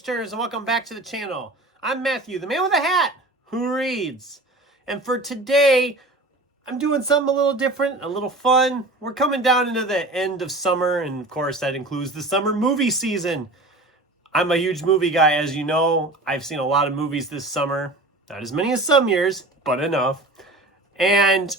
page turners, and welcome back to the channel. I'm Matthew, the man with a hat who reads. And for today, I'm doing something a little different, a little fun. We're coming down into the end of summer, and of course that includes the summer movie season. I'm a huge movie guy, as you know. I've seen a lot of movies this summer. Not as many as some years, but enough. And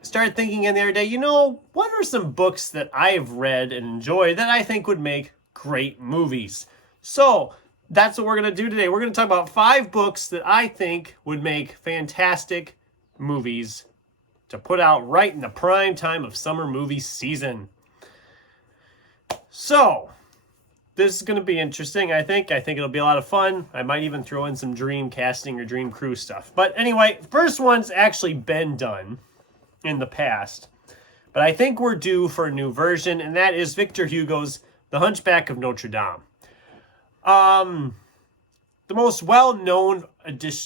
started thinking the other day, what are some books that I've read and enjoyed that I think would make great movies? So that's what we're going to do today. We're going to talk about 5 books that I think would make fantastic movies to put out right in the prime time of summer movie season. So this is going to be interesting, I think. I think it'll be a lot of fun. I might even throw in some dream casting or dream crew stuff. But anyway, first one's actually been done in the past. But I think we're due for a new version, and that is Victor Hugo's The Hunchback of Notre Dame. The most well-known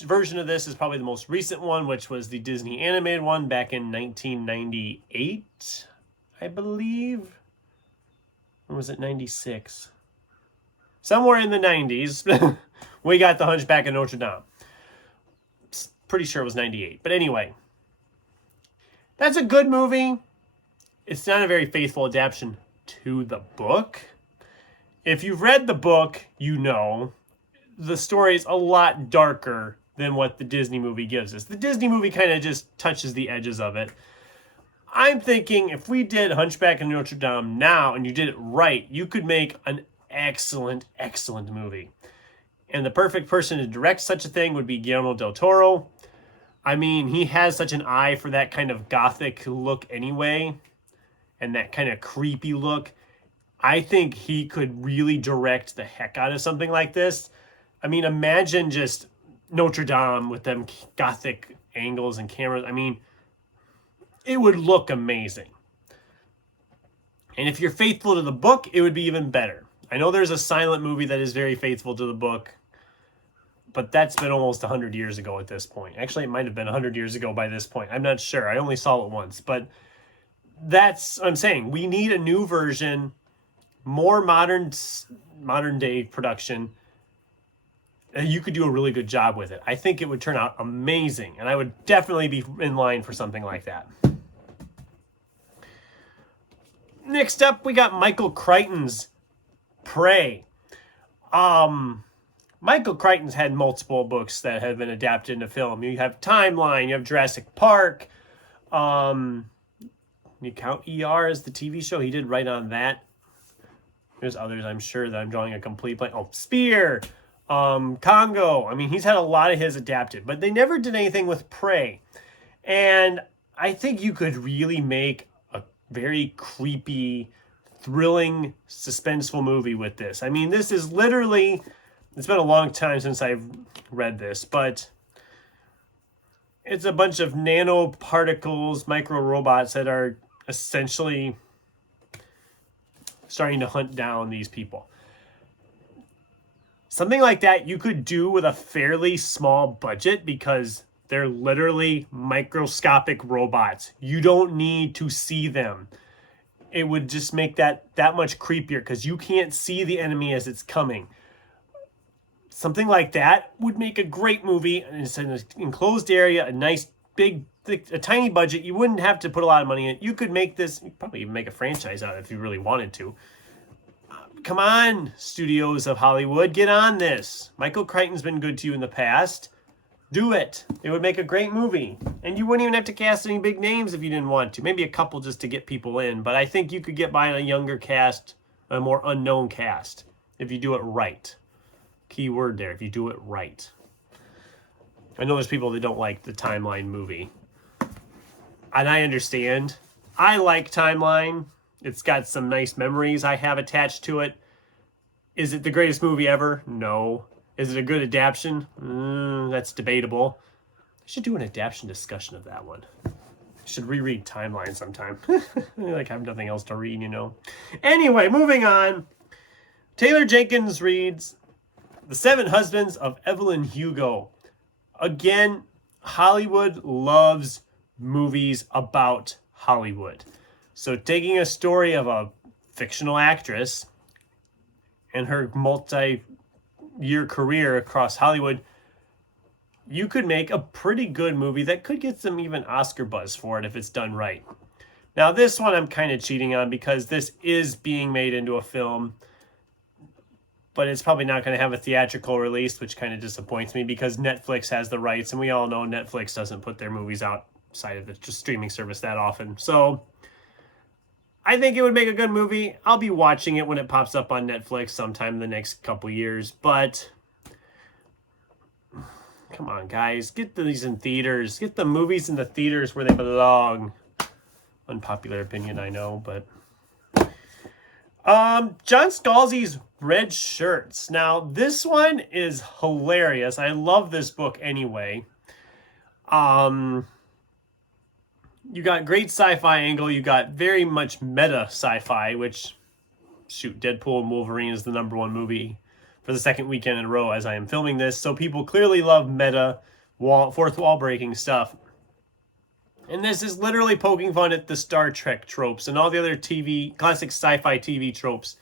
version of this is probably the most recent one, which was the Disney animated one back in 1998, I believe. Or was it 96? Somewhere in the 90s, we got The Hunchback of Notre Dame. Pretty sure it was 98. But anyway, that's a good movie. It's not a very faithful adaptation to the book. If you've read the book, you know the story is a lot darker than what the Disney movie gives us. The Disney movie kind of just touches the edges of it. I'm thinking if we did Hunchback of Notre Dame now and you did it right, you could make an excellent, excellent movie. And the perfect person to direct such a thing would be Guillermo del Toro. I mean, he has such an eye for that kind of gothic look anyway, and that kind of creepy look. I think he could really direct the heck out of something like this. I mean, imagine just Notre Dame with them gothic angles and cameras. I mean, it would look amazing. And if you're faithful to the book, it would be even better. I know there's a silent movie that is very faithful to the book, but that's been almost 100 years ago at this point. Actually, it might have been 100 years ago by this point. I'm not sure. I only saw it once. But that's what I'm saying. We need a new version, more modern day production. You could do a really good job with it. I think it would turn out amazing, and I would definitely be in line for something like that. Next up, we got Michael Crichton's Prey. Michael Crichton's had multiple books that have been adapted into film. You have Timeline, you have Jurassic Park. You count ER as the TV show. He did write on that. There's others, I'm sure, that I'm drawing a complete blank. Oh, Spear, Congo. I mean, he's had a lot of his adapted, but they never did anything with Prey. And I think you could really make a very creepy, thrilling, suspenseful movie with this. I mean, this is literally, it's been a long time since I've read this, but it's a bunch of nanoparticles, micro robots that are essentially starting to hunt down these people. Something like that you could do with a fairly small budget because they're literally microscopic robots. You don't need to see them. It would just make that much creepier because you can't see the enemy as it's coming. Something like that would make a great movie. And it's in an enclosed area, a nice, big, thick, a tiny budget. You wouldn't have to put a lot of money in it. You could make this, you'd probably even make a franchise out of it if you really wanted to. Come on, studios of Hollywood, get on this. Michael Crichton's been good to you in the past. Do it. It would make a great movie. And you wouldn't even have to cast any big names if you didn't want to. Maybe a couple just to get people in. But I think you could get by a younger cast, a more unknown cast, if you do it right. Key word there, if you do it right. I know there's people that don't like the Timeline movie. And I understand. I like Timeline. It's got some nice memories I have attached to it. Is it the greatest movie ever? No. Is it a good adaptation? That's debatable. I should do an adaptation discussion of that one. I should reread Timeline sometime. Like I have nothing else to read, Anyway, moving on. Taylor Jenkins reads The 7 Husbands of Evelyn Hugo. Again, Hollywood loves movies about Hollywood. So taking a story of a fictional actress and her year career across Hollywood, you could make a pretty good movie that could get some even Oscar buzz for it if it's done right. Now, this one I'm kind of cheating on because this is being made into a film, but it's probably not going to have a theatrical release, which kind of disappoints me because Netflix has the rights, and we all know Netflix doesn't put their movies outside of the just streaming service that often. So I think it would make a good movie. I'll be watching it when it pops up on Netflix sometime in the next couple years, but come on, guys. Get these in theaters. Get the movies in the theaters where they belong. Unpopular opinion, I know, but... John Scalzi's Red Shirts. Now, this one is hilarious. I love this book anyway. You got great sci-fi angle. You got very much meta sci-fi, which, shoot, Deadpool and Wolverine is the #1 movie for the second weekend in a row as I am filming this. So people clearly love meta, fourth wall breaking stuff. And this is literally poking fun at the Star Trek tropes and all the other classic sci-fi TV tropes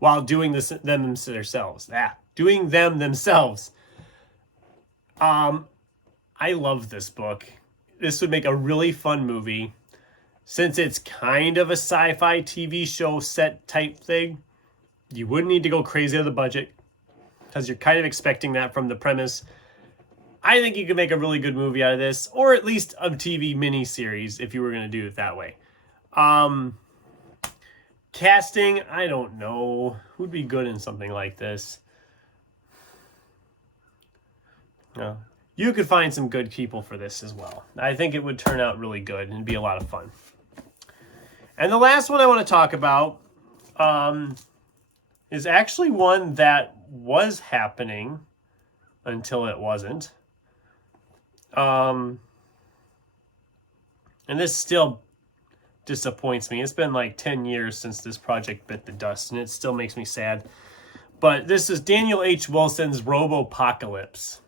while doing them themselves. Doing them themselves. I love this book. This would make a really fun movie. Since it's kind of a sci-fi TV show set type thing, you wouldn't need to go crazy on the budget because you're kind of expecting that from the premise. I think you could make a really good movie out of this, or at least a TV miniseries if you were going to do it that way. Casting, I don't know. Who'd be good in something like this? No. You could find some good people for this as well. I think it would turn out really good and be a lot of fun. And the last one I want to talk about is actually one that was happening until it wasn't. And this still disappoints me. It's been like 10 years since this project bit the dust, and it still makes me sad. But this is Daniel H. Wilson's Robopocalypse.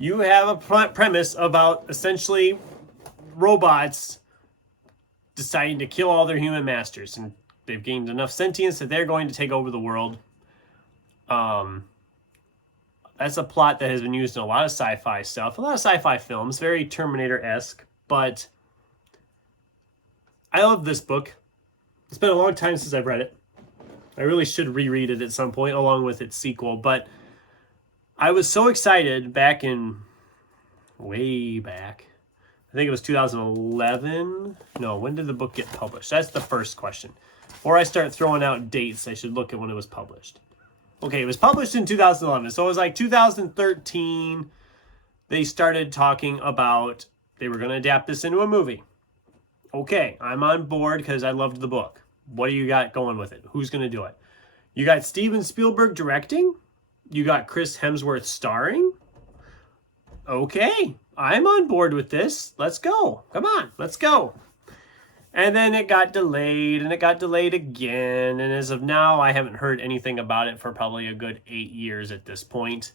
You have a premise about essentially robots deciding to kill all their human masters, and they've gained enough sentience that they're going to take over the world. That's a plot that has been used in a lot of sci-fi stuff, a lot of sci-fi films, very Terminator-esque, but I love this book. It's been a long time since I've read it. I really should reread it at some point along with its sequel, but I was so excited way back. I think it was 2011. No, when did the book get published? That's the first question. Before I start throwing out dates, I should look at when it was published. Okay, it was published in 2011. So it was like 2013. They started talking about they were going to adapt this into a movie. Okay, I'm on board because I loved the book. What do you got going with it? Who's going to do it? You got Steven Spielberg directing? You got Chris Hemsworth starring? Okay, I'm on board with this. Let's go. Come on, let's go. And then it got delayed, and it got delayed again. And as of now, I haven't heard anything about it for probably a good 8 years at this point.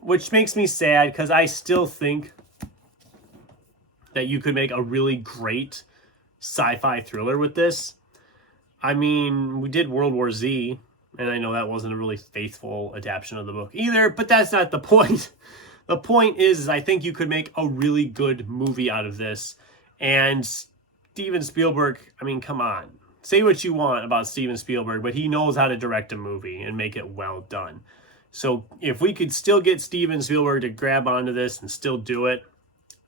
Which makes me sad because I still think that you could make a really great sci-fi thriller with this. I mean, we did World War Z, and I know that wasn't a really faithful adaptation of the book either, but that's not the point. The point is, I think you could make a really good movie out of this. And Steven Spielberg, I mean, come on. Say what you want about Steven Spielberg, but he knows how to direct a movie and make it well done. So if we could still get Steven Spielberg to grab onto this and still do it,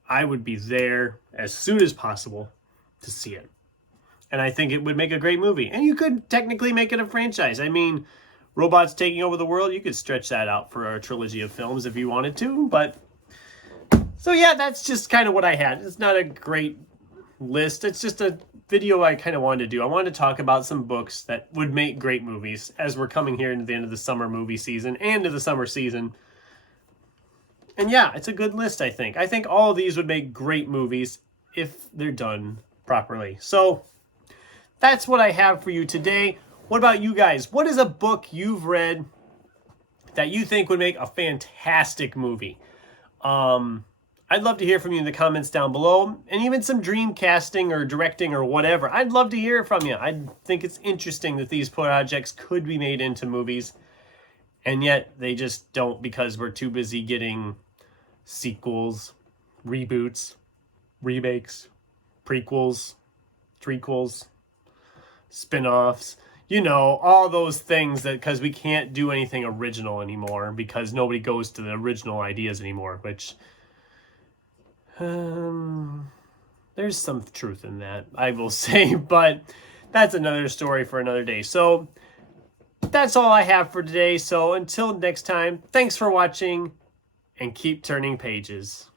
I would be there as soon as possible to see it. And I think it would make a great movie. And you could technically make it a franchise. I mean, robots taking over the world, you could stretch that out for a trilogy of films if you wanted to. But so yeah, that's just kind of what I had. It's not a great list. It's just a video I kind of wanted to do. I wanted to talk about some books that would make great movies as we're coming here into the end of the summer movie season and to the summer season. And yeah, it's a good list, I think. I think all of these would make great movies if they're done properly. So that's what I have for you today. What about you guys? What is a book you've read that you think would make a fantastic movie? I'd love to hear from you in the comments down below, and even some dream casting or directing or whatever. I'd love to hear from you. I think it's interesting that these projects could be made into movies, and yet they just don't because we're too busy getting sequels, reboots, remakes, prequels, trequels, spin-offs, you know, all those things, that because we can't do anything original anymore because nobody goes to the original ideas anymore, which there's some truth in that, I will say, but that's another story for another day. So that's all I have for today. So until next time, thanks for watching and keep turning pages.